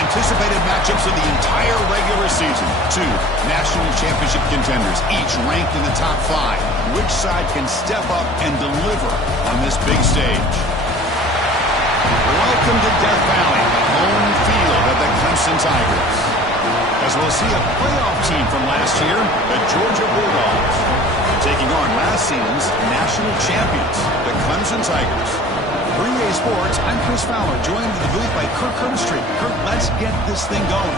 anticipated matchups of the entire regular season. Two national championship contenders, each ranked in the top 5. Which side can step up and deliver on this big stage? Welcome to Death Valley, home field of the Clemson Tigers. As we'll see a playoff team from last year, the Georgia Bulldogs, taking on last season's national champions, the Clemson Tigers. For EA Sports, I'm Chris Fowler, joined in the booth by Kirk Herbstreit. Kirk, let's get this thing going.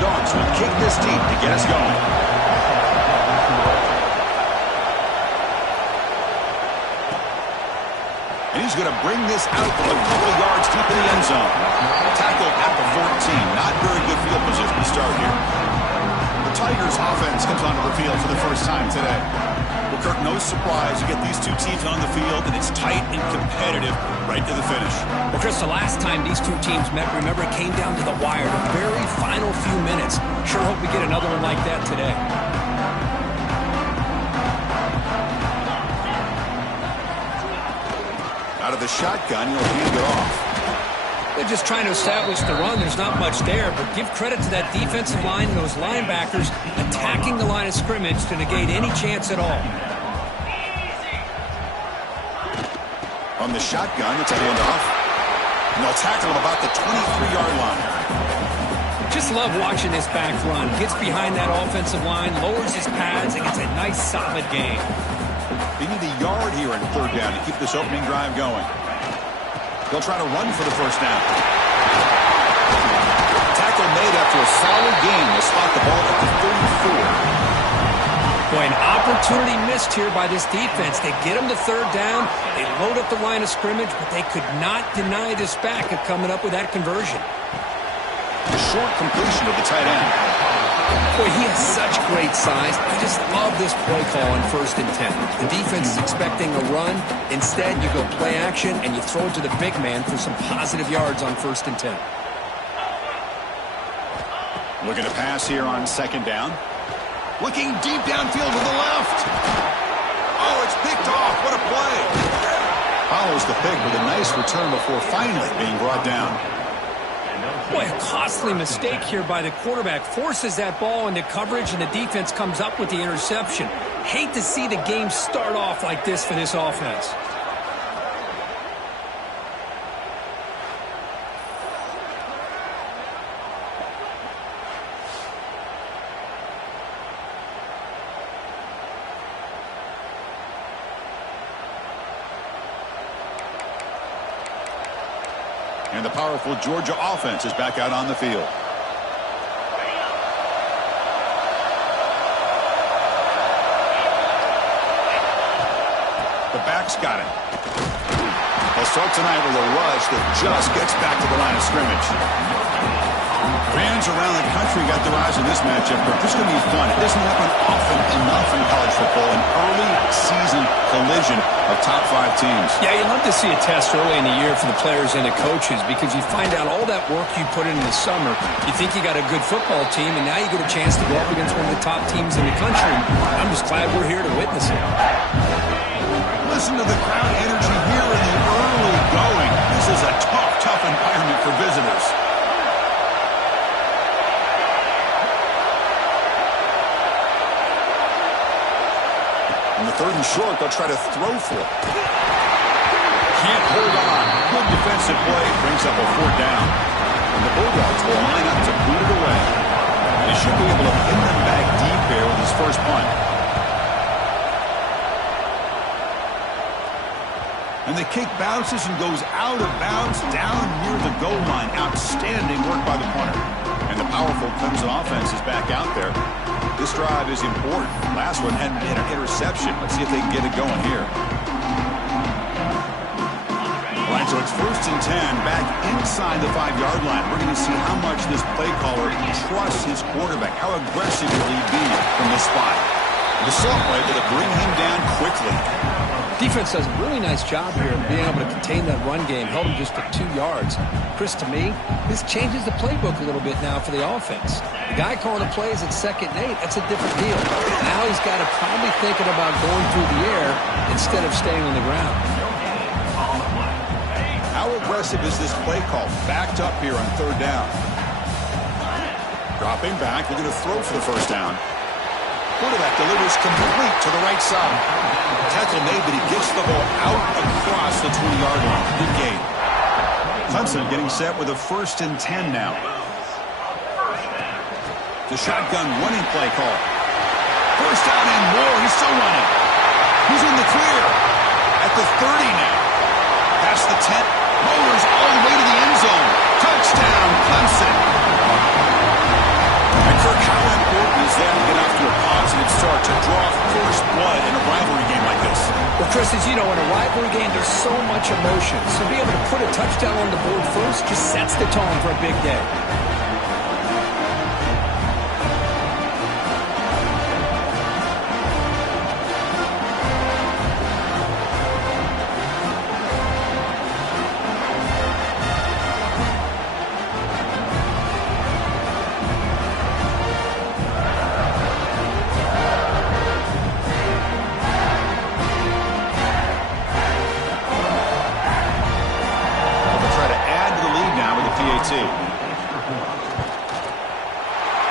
Dogs will kick this deep to get us going. And he's going to bring this out from a couple yards deep in the end zone. Tackled at the 14. Not very good field position to start here. The Tigers offense comes onto the field for the first time today. Well, Kirk, no surprise. You get these two teams on the field, and it's tight and competitive right to the finish. Well, Chris, the last time these two teams met, remember, it came down to the wire, the very final few minutes. Sure hope we get another one like that today. Out of the shotgun, he'll hand it off. They're just trying to establish the run. There's not much there, but give credit to that defensive line and those linebackers attacking the line of scrimmage to negate any chance at all. On the shotgun, it's a handoff. And they'll tackle him about the 23-yard line. Just love watching this back run. Gets behind that offensive line, lowers his pads, and gets a nice solid gain. They need a yard here in third down to keep this opening drive going. They'll try to run for the first down. Tackle made after a solid gain to spot the ball at the 34. Boy, an opportunity missed here by this defense. They get them to third down. They load up the line of scrimmage, but they could not deny this back of coming up with that conversion. A short completion of the tight end. Boy, he has such great size. I just love this play call on 1st and 10. The defense is expecting a run. Instead, you go play action, and you throw it to the big man for some positive yards on 1st and 10. Looking to pass here on 2nd down. Looking deep downfield to the left. Oh, it's picked off. What a play. Follows the pick with a nice return before finally being brought down. Boy, a costly mistake here by the quarterback. Forces that ball into coverage, and the defense comes up with the interception. Hate to see the game start off like this for this offense. And the powerful Georgia offense is back out on the field. The back's got it. They'll start tonight with a rush that just gets back to the line of scrimmage. Fans around the country got their eyes on this matchup, but this is going to be fun. It doesn't happen often enough in college football, an early season collision of top 5 teams. Yeah, you love to see a test early in the year for the players and the coaches because you find out all that work you put in the summer. You think you got a good football team, and now you get a chance to go up against one of the top teams in the country. I'm just glad we're here to witness it. Listen to the crowd energy here in the early going. This is a tough environment for visitors. On the 3rd and short, they'll try to throw for it. Can't hold on. Good defensive play. Brings up a 4th down. And the Bulldogs will line up to boot it away. They should be able to pin them back deep here with his first punt. And the kick bounces and goes out of bounds down near the goal line. Outstanding work by the punter. And the powerful Clemson offense is back out there. This drive is important. Last one hadn't been an interception. Let's see if they can get it going here. All right, so it's 1st and 10, back inside the 5-yard line. We're going to see how much this play caller trusts his quarterback. How aggressive will he be from this spot? The salt play to bring him down quickly. Defense does a really nice job here of being able to contain that run game, held him just to 2 yards. Chris, to me, this changes the playbook a little bit now for the offense. The guy calling the plays at 2nd and 8, that's a different deal. Now he's got to probably thinking about going through the air instead of staying on the ground. How aggressive is this play call? Backed up here on 3rd down. Dropping back, looking to throw for the 1st down. Quarterback delivers complete to the right side. Tackle made, but he gets the ball out across the 20-yard line. Good game. Clemson getting set with a 1st and 10 now. The shotgun running play call. 1st down and more. He's still running. He's in the clear. At the 30 now. Past the 10. Motors all the way to the end zone. Touchdown, Clemson. And Kirk, how important is that to get off to a positive start, to draw first blood in a rivalry game like this? Well, Chris, as you know, in a rivalry game, there's so much emotion. So to be able to put a touchdown on the board first just sets the tone for a big day.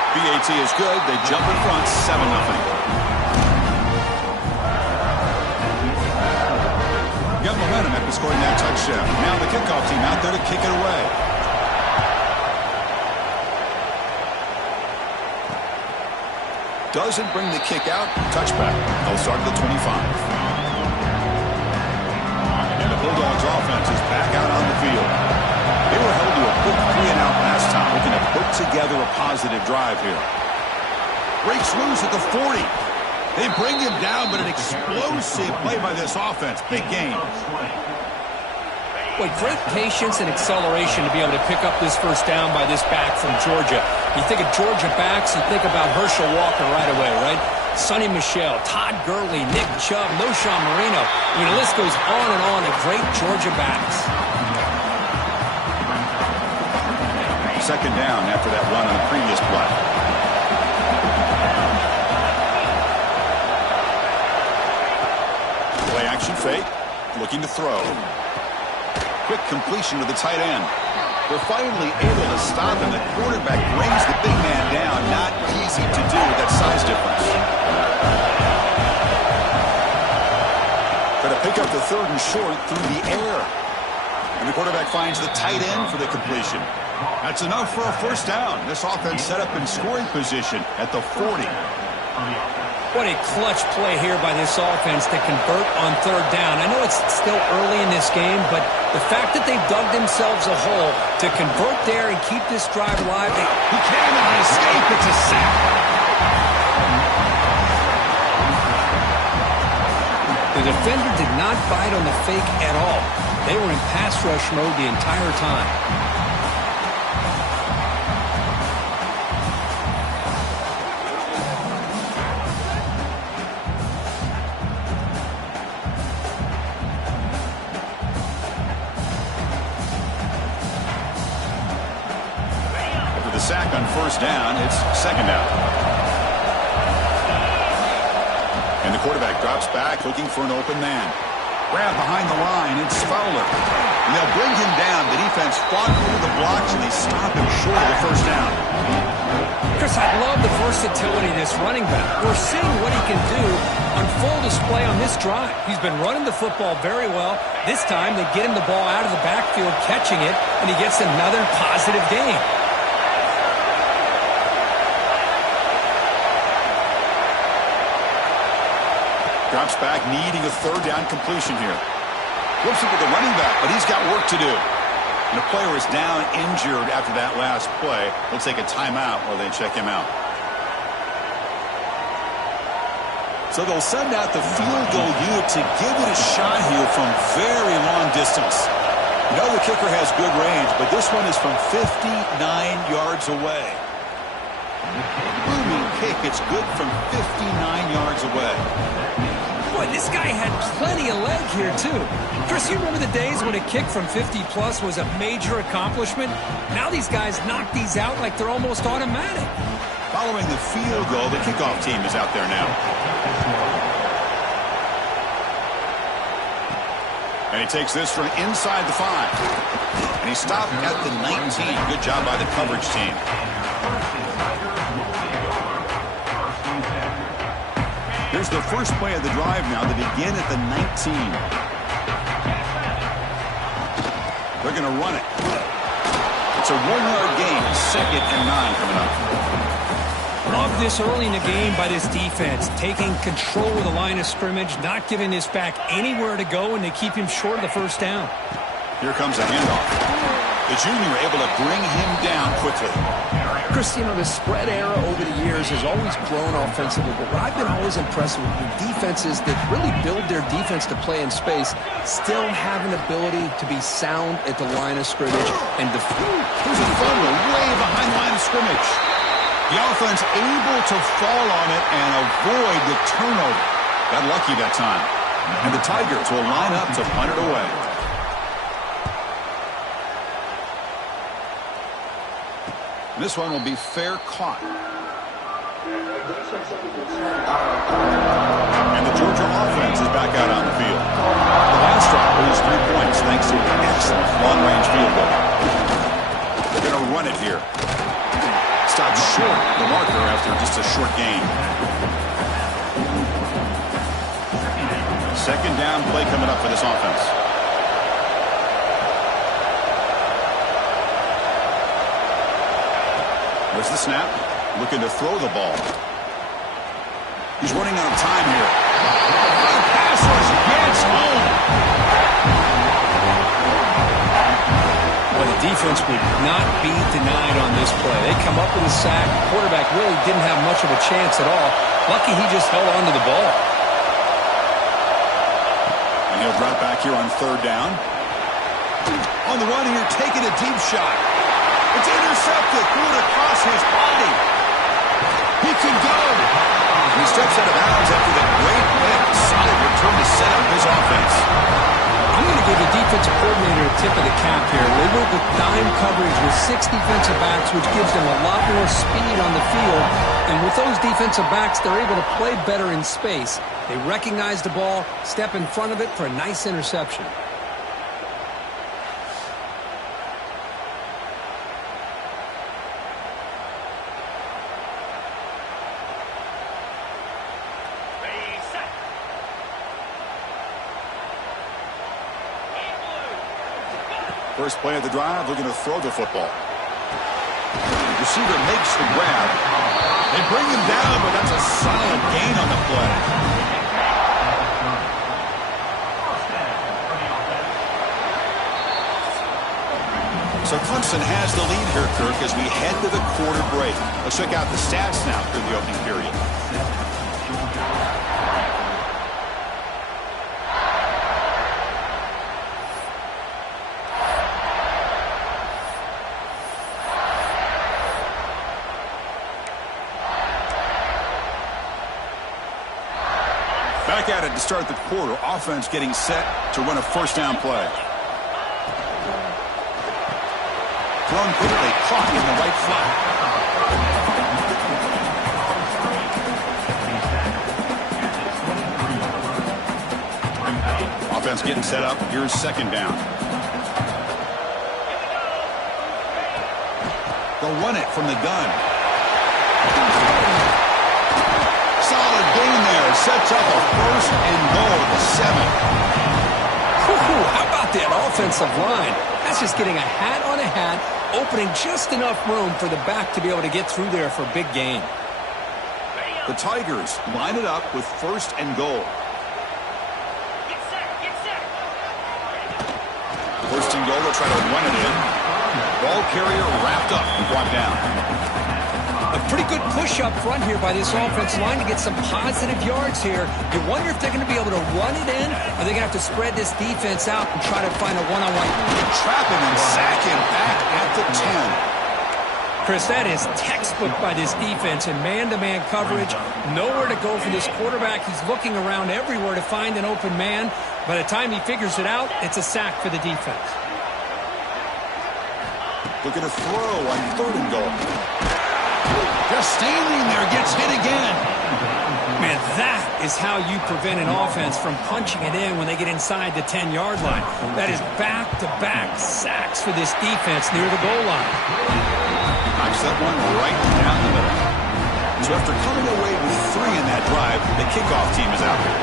PAT is good. They jump in front, 7-0. Got momentum after scoring that touchdown. Now the kickoff team out there to kick it away. Doesn't bring the kick out. Touchback. They'll start at the 25. And the Bulldogs offense is back out on the field. They were held to a quick 3-and-out last time, looking to put together a positive drive here. Breaks loose at the 40. They bring him down, but an explosive play by this offense. Big game. Boy, great patience and acceleration to be able to pick up this 1st down by this back from Georgia. You think of Georgia backs, you think about Herschel Walker right away, right? Sonny Michel, Todd Gurley, Nick Chubb, Noshawn Marino. I mean, the list goes on and on of great Georgia backs. 2nd down after that run on the previous play. Play action fake. Looking to throw. Quick completion to the tight end. They're finally able to stop him. The quarterback brings the big man down. Not easy to do with that size difference. Try to pick up the 3rd and short through the air. And the quarterback finds the tight end for the completion. That's enough for a 1st down. This offense set up in scoring position at the 40. What a clutch play here by this offense to convert on 3rd down. I know it's still early in this game, but the fact that they've dug themselves a hole to convert there and keep this drive alive. He cannot escape. It's a sack. The defender did not bite on the fake at all. They were in pass rush mode the entire time. Sack on 1st down. It's 2nd down. And the quarterback drops back looking for an open man. Grab behind the line. It's Fowler. And they'll bring him down. The defense fought through the blocks and they stop him short of the 1st down. Chris, I love the versatility of this running back. We're seeing what he can do on full display on this drive. He's been running the football very well. This time they get him the ball out of the backfield, catching it, and he gets another positive gain. Drops back, needing a 3rd down completion here. Flips it to the running back, but he's got work to do. And the player is down, injured after that last play. They'll take a timeout while they check him out. So they'll send out the field goal unit to give it a shot here from very long distance. You know the kicker has good range, but this one is from 59 yards away. Booming kick. It's good from 59 yards away. Boy, this guy had plenty of leg here, too. Chris, you remember the days when a kick from 50-plus was a major accomplishment? Now these guys knock these out like they're almost automatic. Following the field goal, the kickoff team is out there now. And he takes this from inside the 5. And he stopped at the 19. Good job by the coverage team. Here's the first play of the drive now to begin at the 19. They're going to run it. It's a 1-yard gain. 2nd and 9 coming up. Love this early in the game by this defense, taking control of the line of scrimmage, not giving this back anywhere to go, and they keep him short of the first down. Here comes a handoff. The junior able to bring him down quickly. Chris, you know, the spread era over the years has always grown offensively, but what I've been always impressed with defenses that really build their defense to play in space still have an ability to be sound at the line of scrimmage. And here's a throw way behind the line of scrimmage. The offense able to fall on it and avoid the turnover. Got lucky that time. And the Tigers will line up to punt it away. This one will be fair caught. And the Georgia offense is back out on the field. The last drive was 3 points thanks to an excellent long-range field goal. They're going to run it here. Stopped short the marker after just a short gain. 2nd down play coming up for this offense. There's the snap. Looking to throw the ball. He's running out of time here. The pass rush gets home. Well, the defense would not be denied on this play. They come up with a sack. The quarterback really didn't have much of a chance at all. Lucky he just held on to the ball. And he'll drop back here on 3rd down. On the run here, taking a deep shot. It's intercepted, threw it across his body. He can go. He steps out of bounds after the great win. Solid return to set up his offense. I'm going to give the defensive coordinator a tip of the cap here. They work with dime coverage with 6 defensive backs, which gives them a lot more speed on the field. And with those defensive backs, they're able to play better in space. They recognize the ball, step in front of it for a nice interception. First play of the drive, looking to throw the football. Receiver makes the grab. They bring him down, but that's a solid gain on the play. So Clemson has the lead here, Kirk, as we head to the quarter break. Let's check out the stats now through the opening period. Back at it to start the quarter. Offense getting set to run a 1st down play. Thrown quickly, caught in the right flat. Offense getting set up. Here's 2nd down. They'll run it from the gun. Solid gain there. Sets up a 1st and goal at the 7. How about that offensive line? That's just getting a hat on a hat, opening just enough room for the back to be able to get through there for a big gain. The Tigers line it up with 1st and goal. Get set. 1st and goal, they'll try to run it in. Ball carrier wrapped up and brought down. A pretty good push up front here by this offensive line to get some positive yards here. You wonder if they're going to be able to run it in, or they're going to have to spread this defense out and try to find a one-on-one. Trap him and sack him back at the 10. Chris, that is textbook by this defense in man-to-man coverage. Nowhere to go for this quarterback. He's looking around everywhere to find an open man. By the time he figures it out, it's a sack for the defense. Looking to throw on 3rd and goal. Just standing there, gets hit again. Man, that is how you prevent an offense from punching it in when they get inside the 10-yard line. That is back-to-back sacks for this defense near the goal line. Knocks that one right down the middle. So after coming away with 3 in that drive, the kickoff team is out there.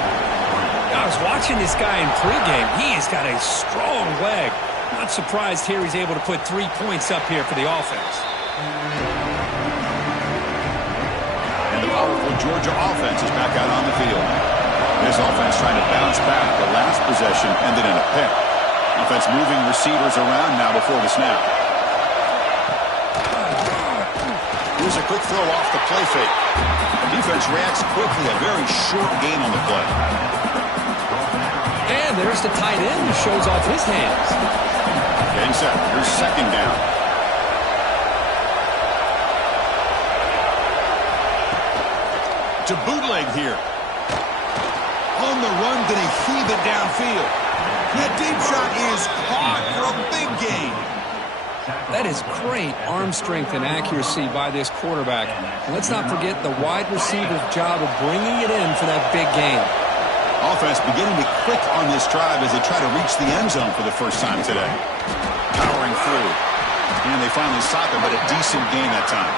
I was watching this guy in pregame. He has got a strong leg. Not surprised here he's able to put 3 points up here for the offense. And the powerful Georgia offense is back out on the field. This offense trying to bounce back. The last possession ended in a pick. Offense moving receivers around now before the snap. Here's a quick throw off the play fake. The defense reacts quickly. A very short gain on the play. And there's the tight end who shows off his hands. Getting set. Here's 2nd down. To bootleg here. On the run, going to heave it downfield. That deep shot is caught for a big gain. That is great arm strength and accuracy by this quarterback. And let's not forget the wide receiver's job of bringing it in for that big gain. Offense beginning to click on this drive as they try to reach the end zone for the first time today. Powering through. And they finally stop it, but a decent gain that time.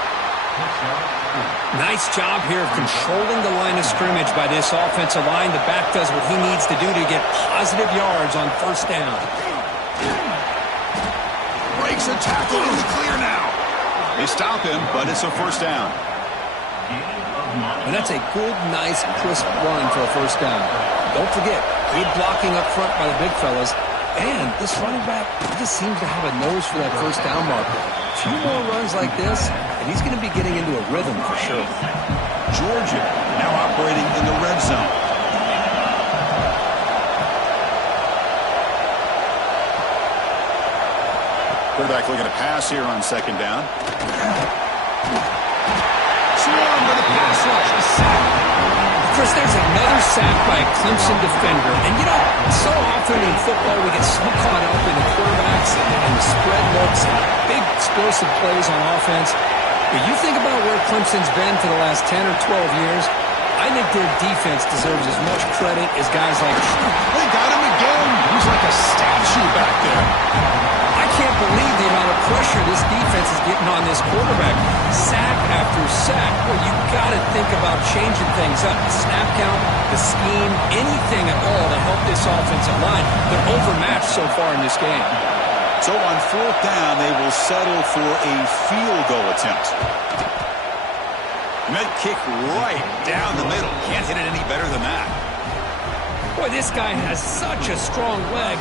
Nice job here of controlling the line of scrimmage by this offensive line. The back does what he needs to do to get positive yards on 1st down. Breaks a tackle in the clear now. They stop him, but it's a 1st down. And that's a good, nice, crisp run for a 1st down. Don't forget, good blocking up front by the big fellas. And this running back just seems to have a nose for that 1st down marker. A few more runs like this, and he's going to be getting into a rhythm for sure. Georgia now operating in the red zone. Quarterback looking to pass here on 2nd down. Swarm with a pass rush. A sack. Chris, there's another sack by a Clemson defender. And, you know, so often in football we get so caught up in the quarterbacks and the spread looks, big explosive plays on offense. But you think about where Clemson's been for the last 10 or 12 years, I think their defense deserves as much credit as guys like... They got him again. He's like a statue back there. I can't believe the amount of pressure this defense is getting on this quarterback. Sack after sack. Well, you got to think about changing things up. The snap count, the scheme, anything at all to help this offensive line. They're overmatched so far in this game. So on 4th down, they will settle for a field goal attempt. Med kick right down the middle. Can't hit it any better than that. Boy, this guy has such a strong leg.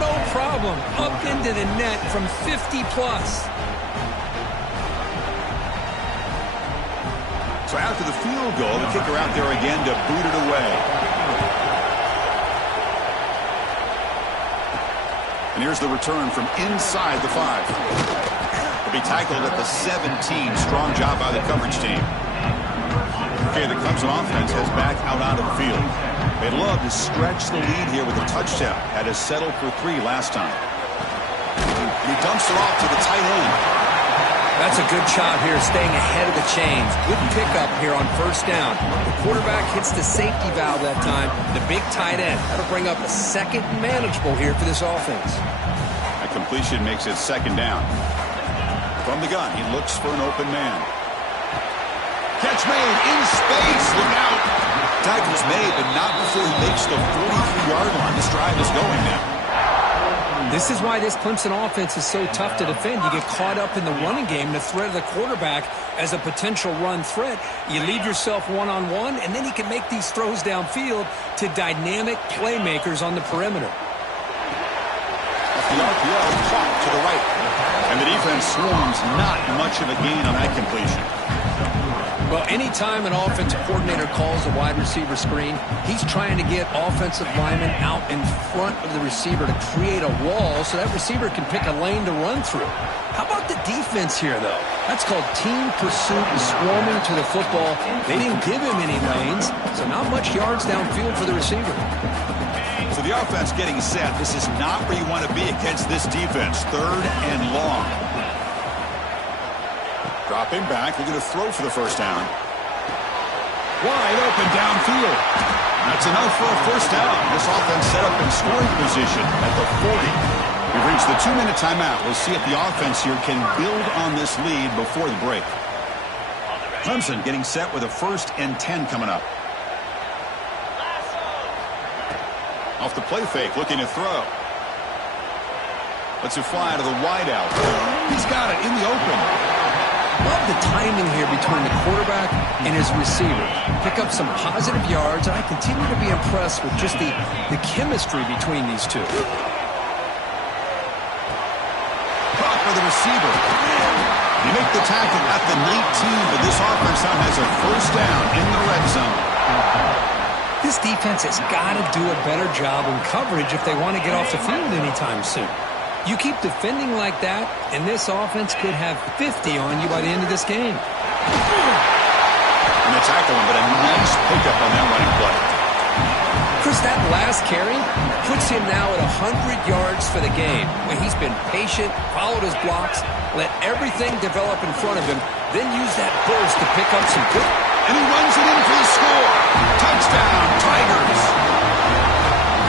No problem. Up into the net from 50 plus. So after the field goal, the kicker out there again to boot it away. And here's the return from inside the 5. He'll be tackled at the 17. Strong job by the coverage team. Okay, the Clemson offense has back out onto the field. They'd love to stretch the lead here with a touchdown. Had to settle for 3 last time. He dumps it off to the tight end. That's a good shot here, staying ahead of the chains. Good pickup here on 1st down. The quarterback hits the safety valve that time. The big tight end. That'll bring up a 2nd manageable here for this offense. A completion makes it 2nd down. From the gun, he looks for an open man. Catch made in space. Look out. Tackle's made, but not before he makes the 43-yard line. This drive is going now. This is why this Clemson offense is so tough to defend. You get caught up in the running game, the threat of the quarterback as a potential run threat. You leave yourself one-on-one, and then you can make these throws downfield to dynamic playmakers on the perimeter. Off the RPO, clock to the right. And the defense swarms, not much of a gain on that completion. Well, anytime an offensive coordinator calls a wide receiver screen, he's trying to get offensive linemen out in front of the receiver to create a wall so that receiver can pick a lane to run through. How about the defense here, though? That's called team pursuit and swarming to the football. They didn't give him any lanes, so not much yards downfield for the receiver. So the offense getting set. This is not where you want to be against this defense. 3rd and long. Dropping back. They're going to throw for the first down. Wide open downfield. That's enough for a first down. This offense set up in scoring position at the 40. We've reached the 2-minute timeout. We'll see if the offense here can build on this lead before the break. Clemson getting set with a 1st and 10 coming up. Off the play fake, looking to throw. Lets it fly to the wideout. He's got it in the open. Love the timing here between the quarterback and his receiver. Pick up some positive yards, and I continue to be impressed with just the chemistry between these two. Caught for the receiver. You make the tackle at the 19, but this offense now has a first down in the red zone. This defense has got to do a better job in coverage if they want to get off the field anytime soon. You keep defending like that, and this offense could have 50 on you by the end of this game. And they tackle him, but a nice pickup on that running play. Chris, that last carry puts him now at 100 yards for the game, where he's been patient, followed his blocks, let everything develop in front of him, then use that burst to pick up some good. And he runs it in for the score. Touchdown, Tigers.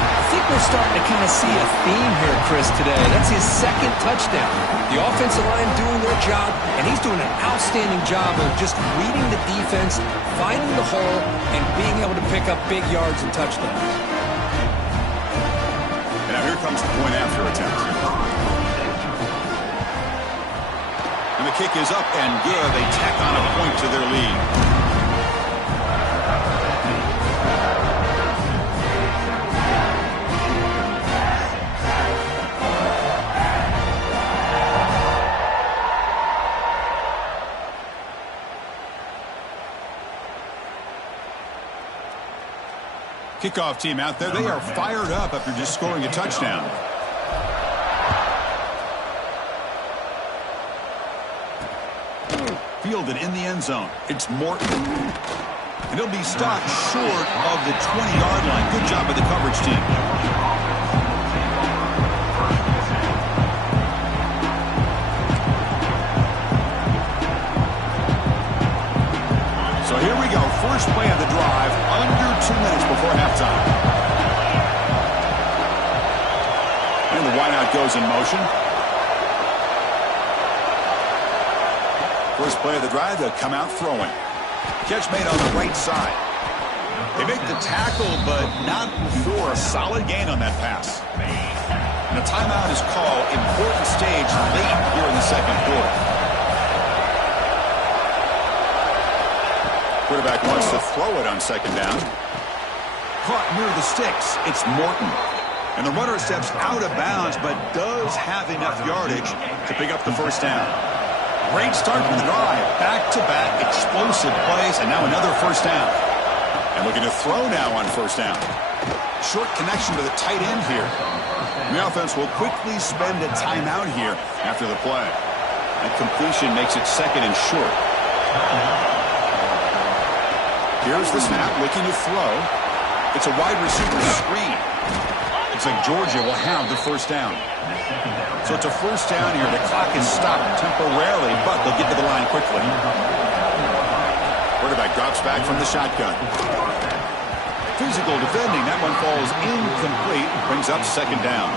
I think we're starting to kind of see a theme here, Chris, today. That's his 2nd touchdown. The offensive line doing their job, and he's doing an outstanding job of just reading the defense, finding the hole, and being able to pick up big yards and touchdowns. And now here comes the point after attempt. And the kick is up and good. They tack on a point to their lead. Kickoff team out there. They are fired up after just scoring a touchdown. Fielded in the end zone. It's Morton. And he'll be stopped short of the 20-yard line. Good job by the coverage team. So here we go. First play of the drive. Under 2 minutes before halftime. And the wideout goes in motion. First play of the drive, they'll come out throwing. Catch made on the right side. They make the tackle, but not for a solid gain on that pass. And a timeout is called. Important stage late here in the second quarter. Quarterback wants to throw it on second down. Caught near the sticks. It's Morton. And the runner steps out of bounds, but does have enough yardage to pick up the first down. Great start from the drive. Back-to-back explosive plays, and now another first down. And looking to throw now on first down. Short connection to the tight end here. And the offense will quickly spend a timeout here after the play. And completion makes it second and short. Here's the snap, looking to throw. It's a wide receiver screen. Looks like Georgia will have the first down. So it's a first down here. The clock is stopped temporarily, but they'll get to the line quickly. Quarterback drops back from the shotgun. Physical defending. That one falls incomplete. Brings up second down.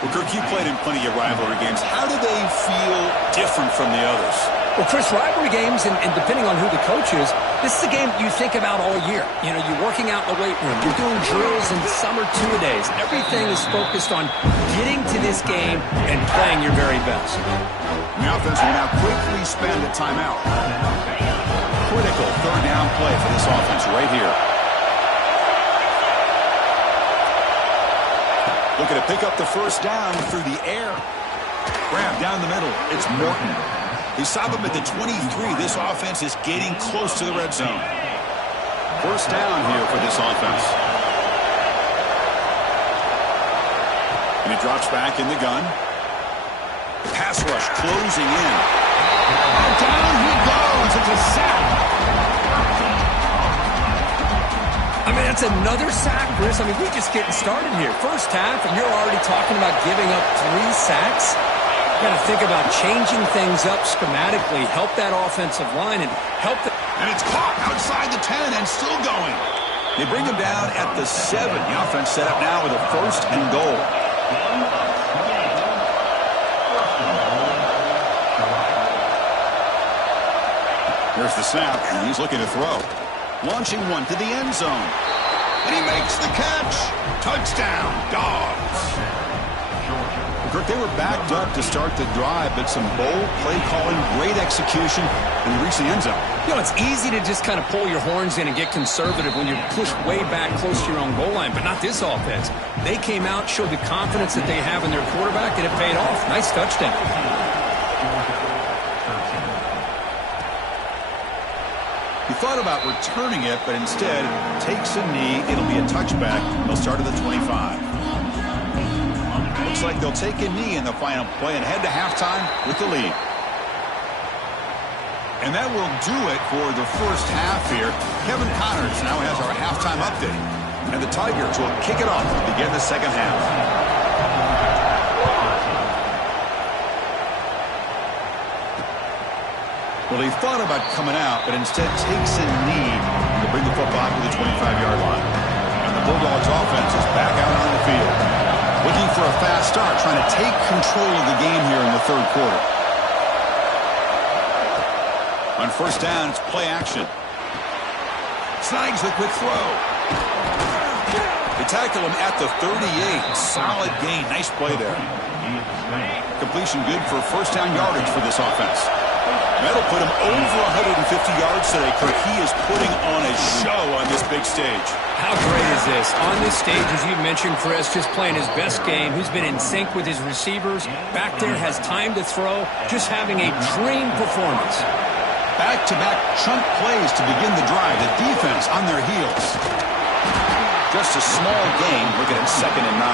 Well, Kirk, you played in plenty of rivalry games. How do they feel different from the others? Well, Chris, rivalry games, and depending on who the coach is, this is a game you think about all year. You know, you're working out in the weight room. You're doing drills and summer two-a-days. Everything is focused on getting to this game and playing your very best. And the offense will now quickly spend a timeout. Critical third down play for this offense right here. Looking to pick up the first down through the air. Grab down the middle. It's Morton. They stop him at the 23. This offense is getting close to the red zone. First down here for this offense. And he drops back in the gun. Pass rush closing in. And down he goes. It's a sack. I mean, that's another sack, Chris. I mean, we're just getting started here. First half, and you're already talking about giving up 3 sacks. You got to think about changing things up schematically, help that offensive line, and help the... And it's caught outside the 10 and still going. They bring him down at the 7. The offense set up now with a 1st and goal. There's the snap, and he's looking to throw. Launching one to the end zone. And he makes the catch. Touchdown, Dogs. Kirk, they were backed up to start the drive, but some bold play calling, great execution, and they reached the end zone. You know, it's easy to just kind of pull your horns in and get conservative when you're pushed way back close to your own goal line, but not this offense. They came out, showed the confidence that they have in their quarterback, and it paid off. Nice touchdown. He thought about returning it, but instead takes a knee. It'll be a touchback. They'll start at the 25. Looks like they'll take a knee in the final play and head to halftime with the lead. And that will do it for the first half here. Kevin Connors now has our halftime update. And the Tigers will kick it off to begin the second half. Well, he thought about coming out, but instead takes a knee to bring the football to the 25-yard line. And the Bulldogs offense is back out on the field. Looking for a fast start, trying to take control of the game here in the third quarter. On first down, it's play action. Snags the quick throw. They tackle him at the 38. Solid gain. Nice play there. Completion good for first down yardage for this offense. That'll put him over 150 yards today, Kirk. He is putting on a show on this big stage. How great is this? On this stage, as you mentioned, Chris, just playing his best game. He's been in sync with his receivers. Back there, has time to throw. Just having a dream performance. Back-to-back chunk plays to begin the drive. The defense on their heels. Just a small gain. Looking at 2nd and 9.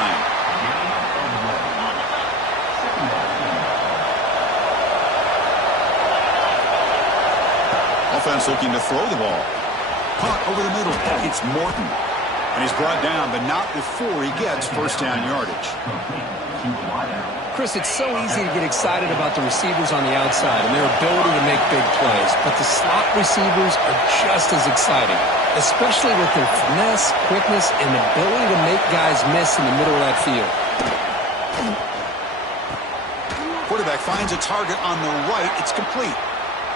Offense looking to throw the ball. Caught over the middle. It's Morton. And he's brought down, but not before he gets first down yardage. Chris, it's so easy to get excited about the receivers on the outside and their ability to make big plays, but the slot receivers are just as exciting, especially with their finesse, quickness, and ability to make guys miss in the middle of that field. Quarterback finds a target on the right. It's complete.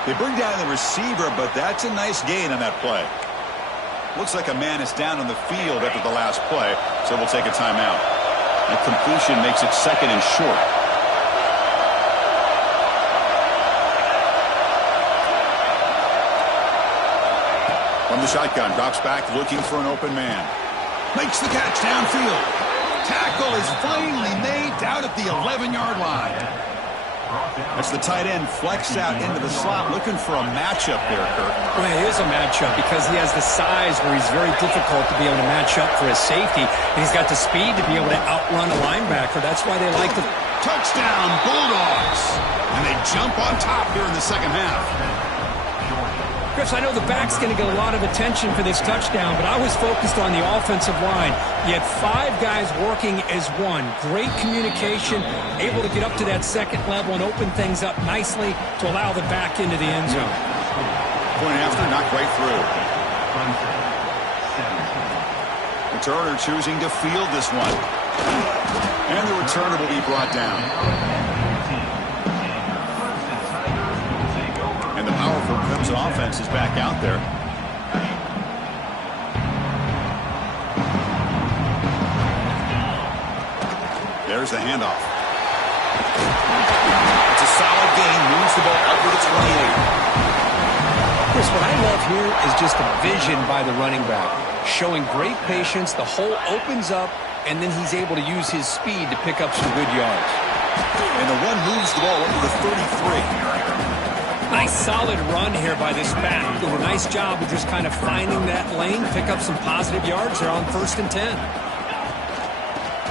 They bring down the receiver, but that's a nice gain on that play. Looks like a man is down on the field after the last play, so we'll take a timeout. That completion makes it 2nd and short. From the shotgun, drops back looking for an open man. Makes the catch downfield. Tackle is finally made down at the 11-yard line. That's the tight end flexed out into the slot, looking for a matchup there, Kirk. Well, it is a matchup because he has the size where he's very difficult to be able to match up for his safety, and he's got the speed to be able to outrun a linebacker. That's why they like the... Touchdown, Bulldogs! And they jump on top here in the second half. Chris, I know the back's going to get a lot of attention for this touchdown, but I was focused on the offensive line. You had 5 guys working as one. Great communication, able to get up to that second level and open things up nicely to allow the back into the end zone. Point after, knocked right through. Returner choosing to field this one. And the returner will be brought down. And the powerful Clemson offense is back out there. There's the handoff. It's a solid gain. Moves the ball up to the 28. Chris, what I love here is just the vision by the running back. Showing great patience. The hole opens up, and then he's able to use his speed to pick up some good yards. And the one moves the ball up to the 33. Nice solid run here by this back. Did a nice job of just kind of finding that lane, pick up some positive yards there on 1st and 10.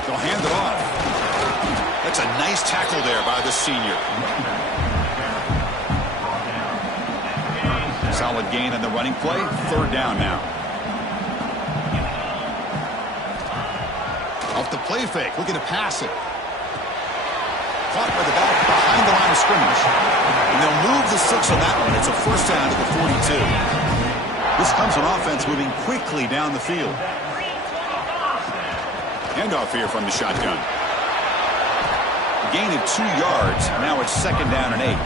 They'll hand it off. That's a nice tackle there by the senior. Solid gain on the running play. 3rd down now. Off the play fake, looking to pass it. Caught by the back behind the line of scrimmage. And they'll move the 6 on that one. It's a 1st down to the 42. This comes on offense moving quickly down the field. Handoff here from the shotgun. Gain of 2 yards. Now it's 2nd down and 8.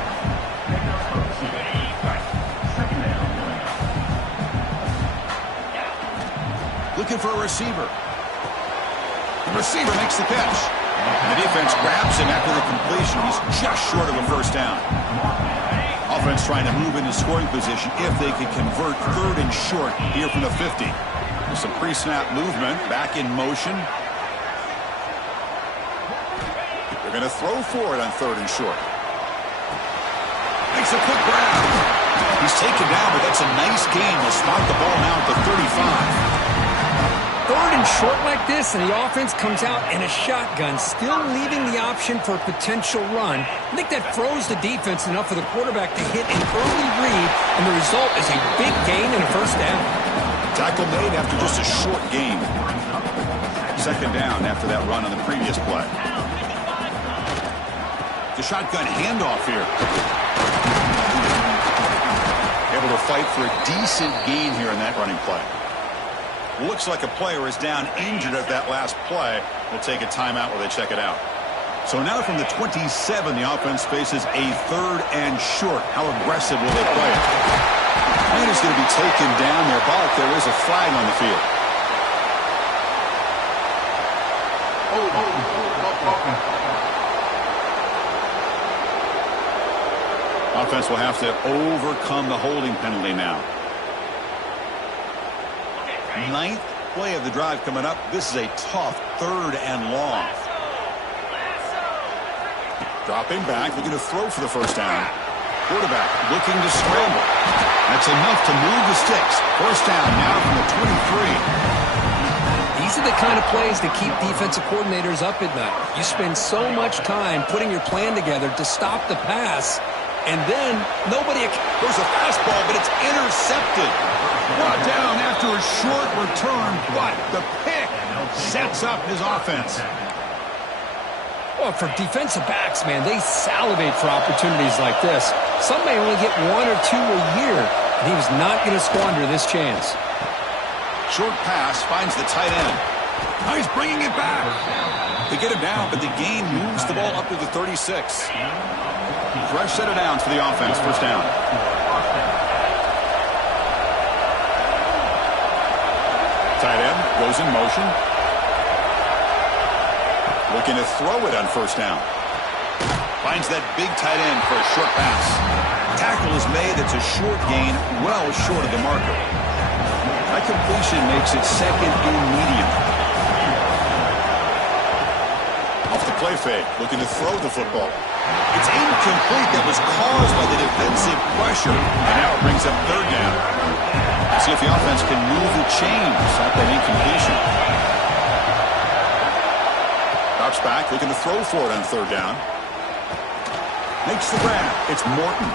Looking for a receiver. The receiver makes the catch. The defense grabs him after the completion. He's just short of a 1st down. Offense trying to move into scoring position if they could convert 3rd and short here from the 50. With some pre-snap movement, back in motion. They're going to throw for it on 3rd and short. Makes a quick grab. He's taken down, but that's a nice gain. They'll spot the ball now at the 35. 3rd and short like this, and the offense comes out in a shotgun, still leaving the option for a potential run. I think that froze the defense enough for the quarterback to hit an early read, and the result is a big gain and a 1st down. Tackle made after just a short gain. 2nd down after that run on the previous play. The shotgun handoff here. Able to fight for a decent gain here in that running play. Looks like a player is down injured at that last play. We'll take a timeout while they check it out. So now from the 27, the offense faces a 3rd and short. How aggressive will they play it? Man is going to be taken down there, but there is a flag on the field. Offense will have to overcome the holding penalty now. 9th play of the drive coming up. This is a tough 3rd and long. Dropping back, looking to throw for the 1st down. Quarterback looking to scramble. That's enough to move the sticks. 1st down now from the 23. These are the kind of plays that keep defensive coordinators up at night. You spend so much time putting your plan together to stop the pass, and then nobody... There's a fastball, but it's intercepted. Brought down after a short return, but the pick sets up his offense. Well, for defensive backs, man, they salivate for opportunities like this. Some may only get 1 or 2 a year, and he was not going to squander this chance. Short pass finds the tight end. Now he's bringing it back. They get him down, but the gain moves the ball up to the 36. Fresh set of downs for the offense. 1st down. Tight end goes in motion. Looking to throw it on 1st down. Finds that big tight end for a short pass. Tackle is made. It's a short gain, well short of the marker. That completion makes it 2nd and medium. Off the play fake, looking to throw the football. It's incomplete. That was caused by the defensive pressure. And now it brings up 3rd down. See if the offense can move the chains at that incompletion. Drops back, looking to throw for it on 3rd down. Makes the grab. It's Morton.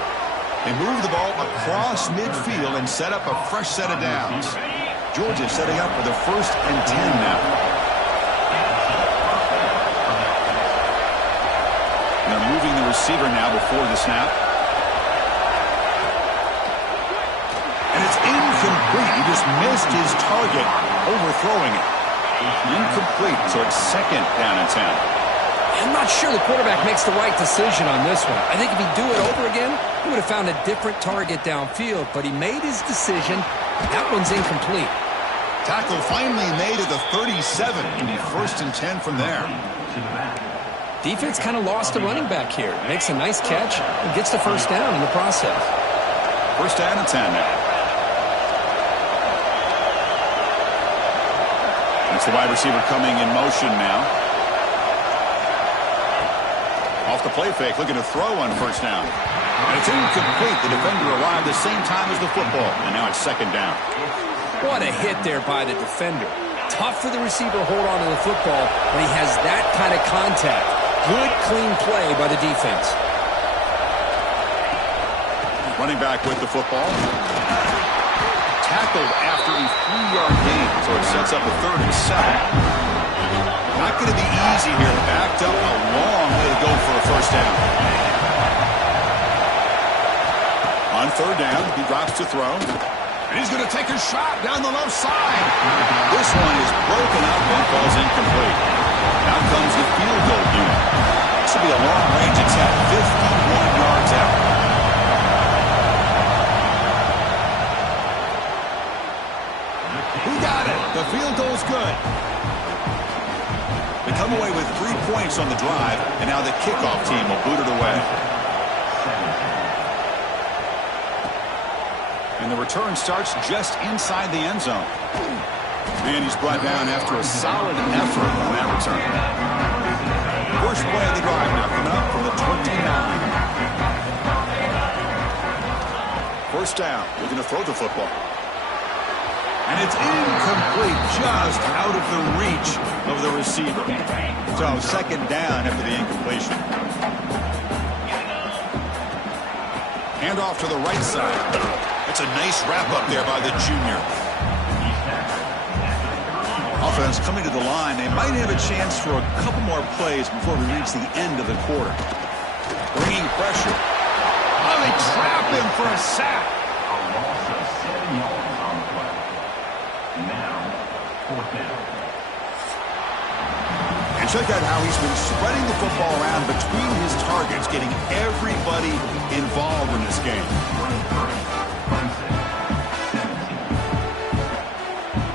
They move the ball across midfield and set up a fresh set of downs. Georgia setting up for the 1st and 10 now. And they're moving the receiver now before the snap. And it's incomplete. He just missed his target, overthrowing it. Incomplete, so it's 2nd down and 10. I'm not sure the quarterback makes the right decision on this one. I think if he'd do it over again, he would have found a different target downfield, but he made his decision. That one's incomplete. Tackle finally made at the 37. It'll be 1st and 10 from there. Defense kind of lost a running back here. Makes a nice catch and gets the 1st down in the process. 1st down and 10 now. That's the wide receiver coming in motion now. Off the play fake, looking to throw on 1st down. And it's incomplete. The defender arrived the same time as the football, and now it's second down. What a hit there by the defender. Tough for the receiver to hold on to the football when he has that kind of contact. Good, clean play by the defense. Running back with the football. Tackled after a 3-yard gain, so it sets up a 3rd and 7. Not going to be easy here. Backed up a long way to go for a first down. On 3rd down, he drops to throw. And he's going to take a shot down the left side. This one is broken up and falls incomplete. Now comes the field goal unit. This will be a long range attempt, 51 yards out. Who got it? The field goal's good. They come away with 3 points on the drive, and now the kickoff team will boot it away. And the return starts just inside the end zone. And he's brought down after a solid effort on that return. First play of the drive now coming up from the 29. First down. We're going to throw the football. And it's incomplete, just out of the reach of the receiver. So second down after the incompletion. Hand off to the right side. That's a nice wrap-up there by the junior. Offense coming to the line. They might have a chance for a couple more plays before we reach the end of the quarter. Bringing pressure. Oh, they trap him for a sack. And check out how he's been spreading the football around between his targets, getting everybody involved in this game.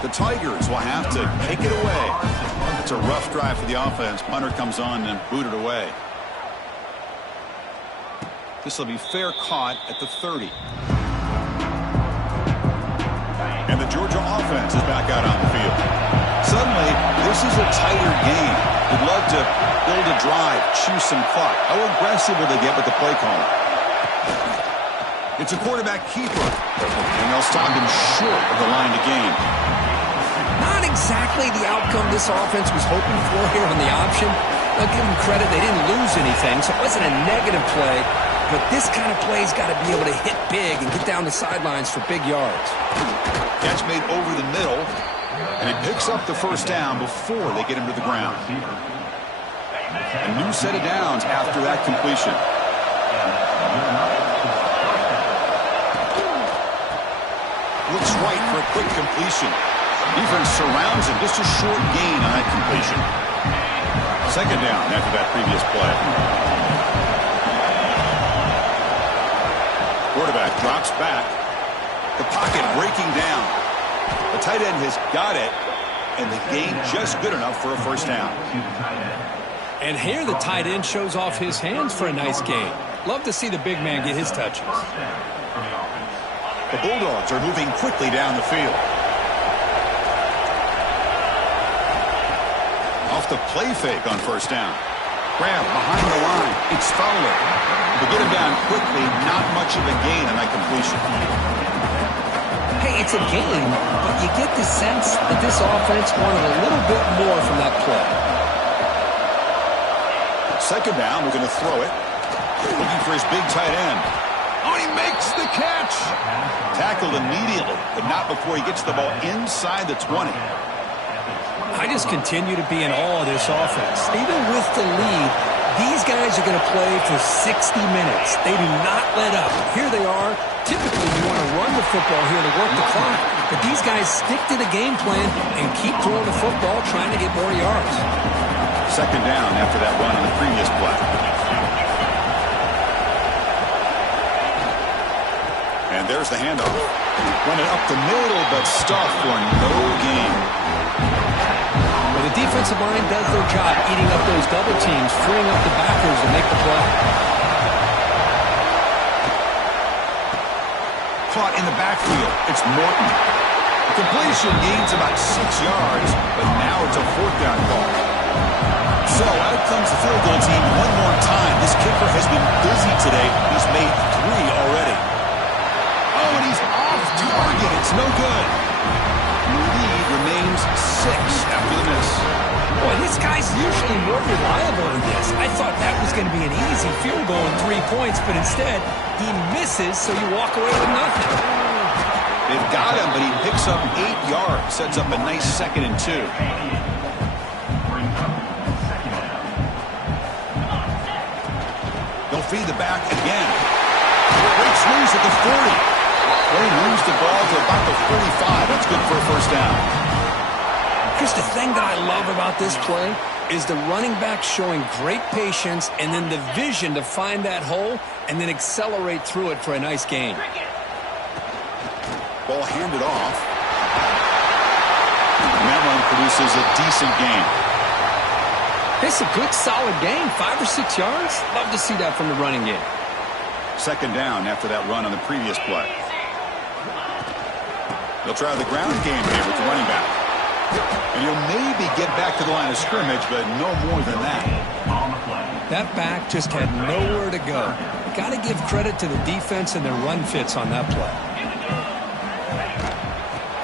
The Tigers will have to kick it away. It's a rough drive for the offense. Punter comes on and booted away. This will be fair caught at the 30. And the Georgia offense is back out on the field. Suddenly, this is a tighter game. They'd love to build a drive, choose some clock. How aggressive will they get with the play call? It's a quarterback keeper, and they'll stop him short of the line to gain. Not exactly the outcome this offense was hoping for here on the option. I'll give them credit, they didn't lose anything, so it wasn't a negative play. But this kind of play's got to be able to hit big and get down the sidelines for big yards. Catch made over the middle, and he picks up the first down before they get him to the ground. A new set of downs after that completion. Looks right for a quick completion. Defense surrounds him. Just a short gain on that completion. Second down after that previous play. Quarterback drops back. The pocket breaking down. The tight end has got it, and the gain just good enough for a first down. And here the tight end shows off his hands for a nice gain. Love to see the big man get his touches. The Bulldogs are moving quickly down the field. Off the play fake on first down. Grab behind the line. It's Fowler. To get him down quickly, not much of a gain on that completion. Hey, it's a gain, but you get the sense that this offense wanted a little bit more from that play. Second down, we're going to throw it. Looking for his big tight end. Oh, he makes the catch. Tackled immediately, but not before he gets the ball inside the 20. I just continue to be in awe of this offense. Even with the lead, these guys are going to play for 60 minutes. They do not let up. Here they are. Typically, you want to run the football here to work the clock, but these guys stick to the game plan and keep throwing the football, trying to get more yards. Second down after that run on the previous play. And there's the handoff. Running up the middle, but stuffed for no gain. Well, the defensive line does their job eating up those double teams, freeing up the backers to make the play. Caught in the backfield. It's Morton. The completion gains about 6 yards, but now it's a fourth down call. So out comes the field goal team one more time. This kicker has been busy today. He's made 3 already. Oh, and he's off target. It's no good. The lead remains 6 after the miss. Boy, this guy's usually more reliable in this. I thought that was going to be an easy field goal and 3 points, but instead, he misses, so you walk away with nothing. They've got him, but he picks up 8 yards. Sets up a nice 2nd and 2. They'll feed the back again. Breaks loose at the 40. They moves the ball to about the 45. That's good for a first down. Chris, the thing that I love about this play is the running back showing great patience and then the vision to find that hole and then accelerate through it for a nice gain. Ball handed off. And that one produces a decent gain. It's a good, solid gain. 5 or 6 yards. Love to see that from the running game. 2nd down after that run on the previous play. They'll try the ground game here with the running back. And he'll maybe get back to the line of scrimmage, but no more than that. That back just had nowhere to go. Got to give credit to the defense and their run fits on that play.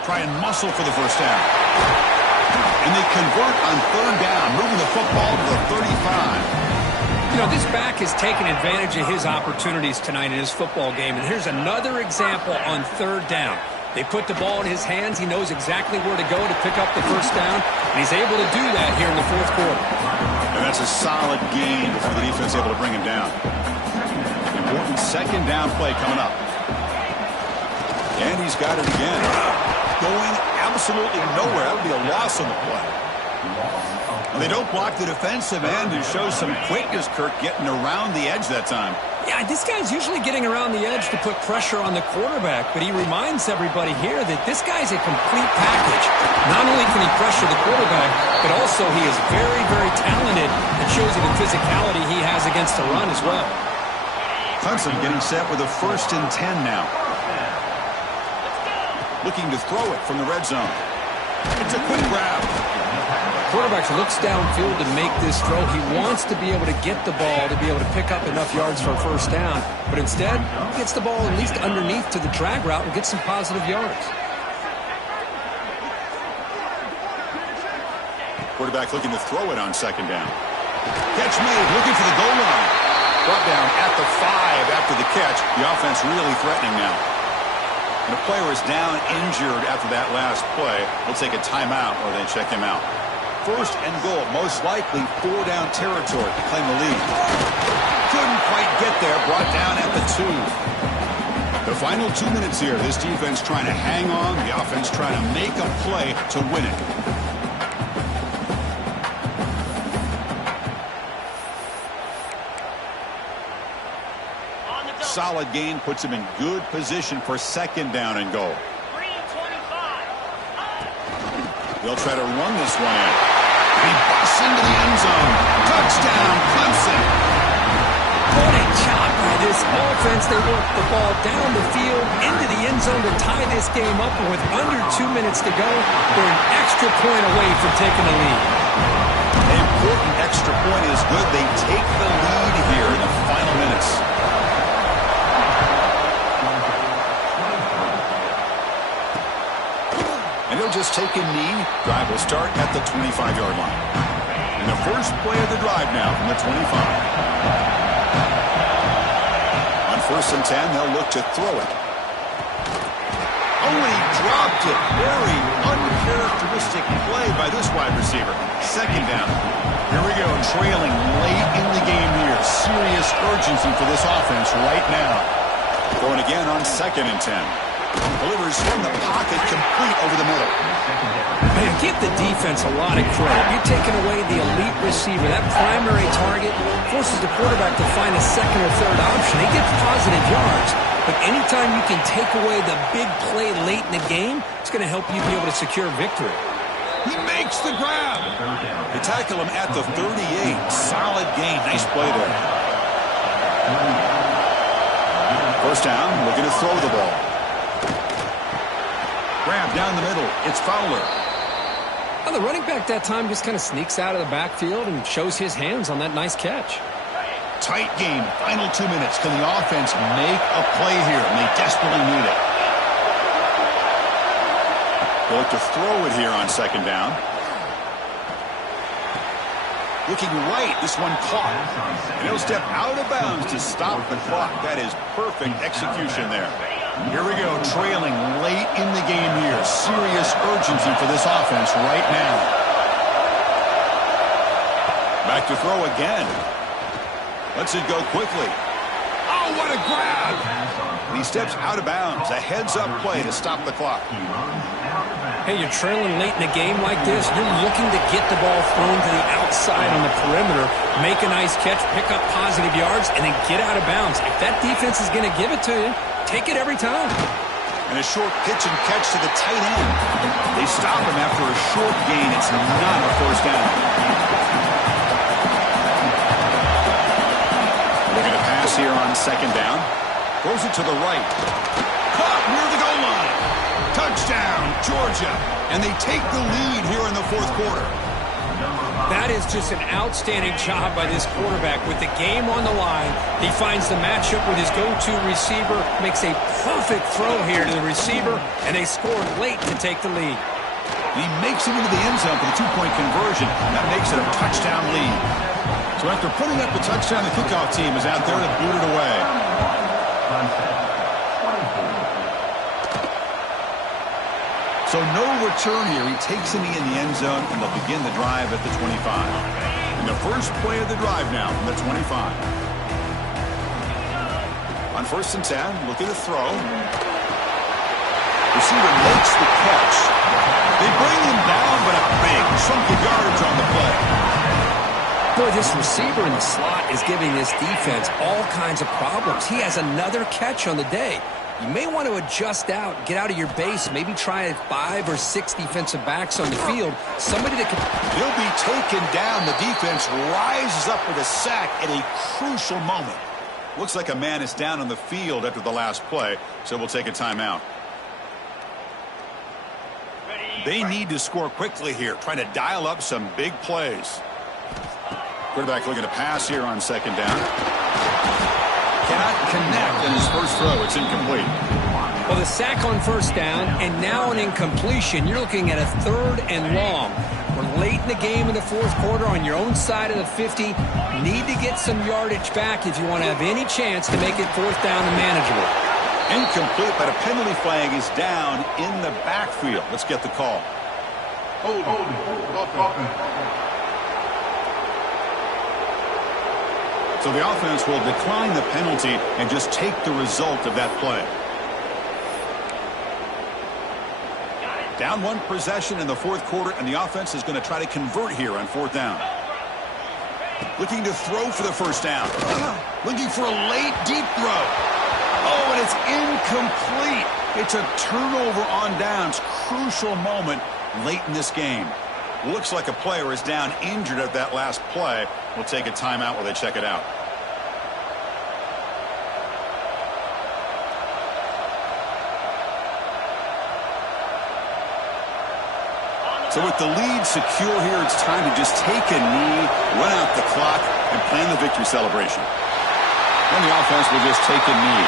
Try and muscle for the first down. And they convert on 3rd down, moving the football to the 35. You know, this back has taken advantage of his opportunities tonight in his football game. And here's another example on 3rd down. They put the ball in his hands. He knows exactly where to go to pick up the first down. And he's able to do that here in the 4th quarter. And that's a solid gain before the defense able to bring him down. Important 2nd down play coming up. And he's got it again. Going absolutely nowhere. That would be a loss on the play. And they don't block the defensive end and show some quickness, Kirk, getting around the edge that time. Yeah, this guy's usually getting around the edge to put pressure on the quarterback, but he reminds everybody here that this guy's a complete package. Not only can he pressure the quarterback, but also he is very, very talented and shows you the physicality he has against the run as well. Clemson getting set with a 1st and 10 now. Looking to throw it from the red zone. It's a quick grab. Quarterback looks downfield to make this throw. He wants to be able to get the ball to be able to pick up enough yards for a first down. But instead, he gets the ball at least underneath to the drag route and gets some positive yards. Quarterback looking to throw it on 2nd down. Catch made, looking for the goal line. Brought down at the 5 after the catch. The offense really threatening now. And the player is down injured after that last play. They'll take a timeout or they check him out. 1st and goal, most likely 4-down territory to claim the lead. Couldn't quite get there, brought down at the 2. The final 2 minutes here. This defense trying to hang on, the offense trying to make a play to win it. Solid gain puts him in good position for 2nd down and goal. 3:25. They'll try to run this one in. He busts into the end zone. Touchdown, Clemson. What a job by this offense. They work the ball down the field into the end zone to tie this game up. And with under 2 minutes to go, they're an extra point away from taking the lead. An important extra point is good. They take the lead here in the final minutes. And he'll just take a knee. Drive will start at the 25-yard line. And the first play of the drive now from the 25. On 1st and 10, they'll look to throw it. Oh, and he dropped it. Very uncharacteristic play by this wide receiver. 2nd down. Here we go, trailing late in the game here. Serious urgency for this offense right now. Going again on 2nd and 10. Delivers from the pocket, complete over the middle. Man, give the defense a lot of credit. You're taking away the elite receiver. That primary target forces the quarterback to find a 2nd or 3rd option. He gets positive yards. But anytime you can take away the big play late in the game, it's going to help you be able to secure victory. He makes the grab. They tackle him at the 38. Solid gain. Nice play there. First down, looking to throw the ball. Grab down the middle. It's Fowler. Well, the running back that time just kind of sneaks out of the backfield and shows his hands on that nice catch. Tight game. Final 2 minutes. Can the offense make a play here? And they desperately need it. They'll look to throw it here on second down. Looking right. This one caught. And he'll step out of bounds to stop the clock. That is perfect execution there. Here we go. Trailing late in the game here. Serious urgency for this offense right now. Back to throw again. Lets it go quickly. Oh, what a grab! And he steps out of bounds. A heads-up play to stop the clock. Hey, you're trailing late in the game like this. You're looking to get the ball thrown to the outside on the perimeter, make a nice catch, pick up positive yards, and then get out of bounds. If that defense is going to give it to you, take it every time. And a short pitch and catch to the tight end. They stop him after a short gain. It's not a first down. Looking to pass here on second down. Throws it to the right. Caught near the goal line. Touchdown, Georgia. And they take the lead here in the fourth quarter. That is just an outstanding job by this quarterback. With the game on the line, he finds the matchup with his go-to receiver, makes a perfect throw here to the receiver, and they score late to take the lead. He makes it into the end zone for the two-point conversion. That makes it a touchdown lead. So after putting up the touchdown, the kickoff team is out there to boot it away. So no return here. He takes him in the end zone, and they'll begin the drive at the 25. And the first play of the drive now from the 25. On 1st and 10, looking to throw. Receiver makes the catch. They bring him down, but a big chunk of yardage on the play. Boy, this receiver in the slot is giving this defense all kinds of problems. He has another catch on the day. You may want to adjust out, get out of your base, maybe try 5 or 6 defensive backs on the field. Somebody that can... He'll be taken down. The defense rises up with a sack at a crucial moment. Looks like a man is down on the field after the last play, so we'll take a timeout. They need to score quickly here, trying to dial up some big plays. Quarterback looking to pass here on second down. Cannot connect in his first throw. It's incomplete. Well, the sack on first down and now an incompletion. You're looking at a 3rd and long. We're late in the game in the fourth quarter on your own side of the 50. Need to get some yardage back if you want to have any chance to make it 4th down and manageable. Incomplete, but a penalty flag is down in the backfield. Let's get the call. So the offense will decline the penalty and just take the result of that play. Down 1 possession in the fourth quarter, and the offense is going to try to convert here on 4th down. Looking to throw for the first down. Looking for a late, deep throw. Oh, and it's incomplete. It's a turnover on downs. Crucial moment late in this game. Looks like a player is down injured at that last play. We'll take a timeout while they check it out. So with the lead secure here, it's time to just take a knee, run out the clock, and plan the victory celebration. And the offense will just take a knee.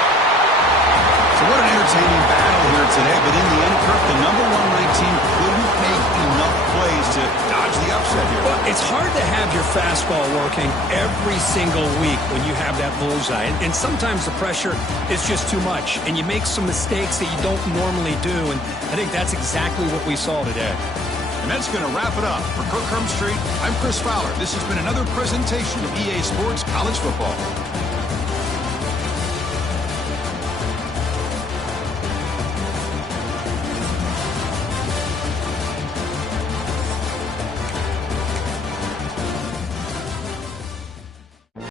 So what an entertaining battle here today, but in the end, Kirk, the number 1 ranked team couldn't make enough plays to dodge the upset here. Well, it's hard to have your fastball working every single week when you have that bullseye. And sometimes the pressure is just too much, and you make some mistakes that you don't normally do. And I think that's exactly what we saw today. And that's going to wrap it up. For Kirk Street, I'm Chris Fowler. This has been another presentation of EA Sports College Football.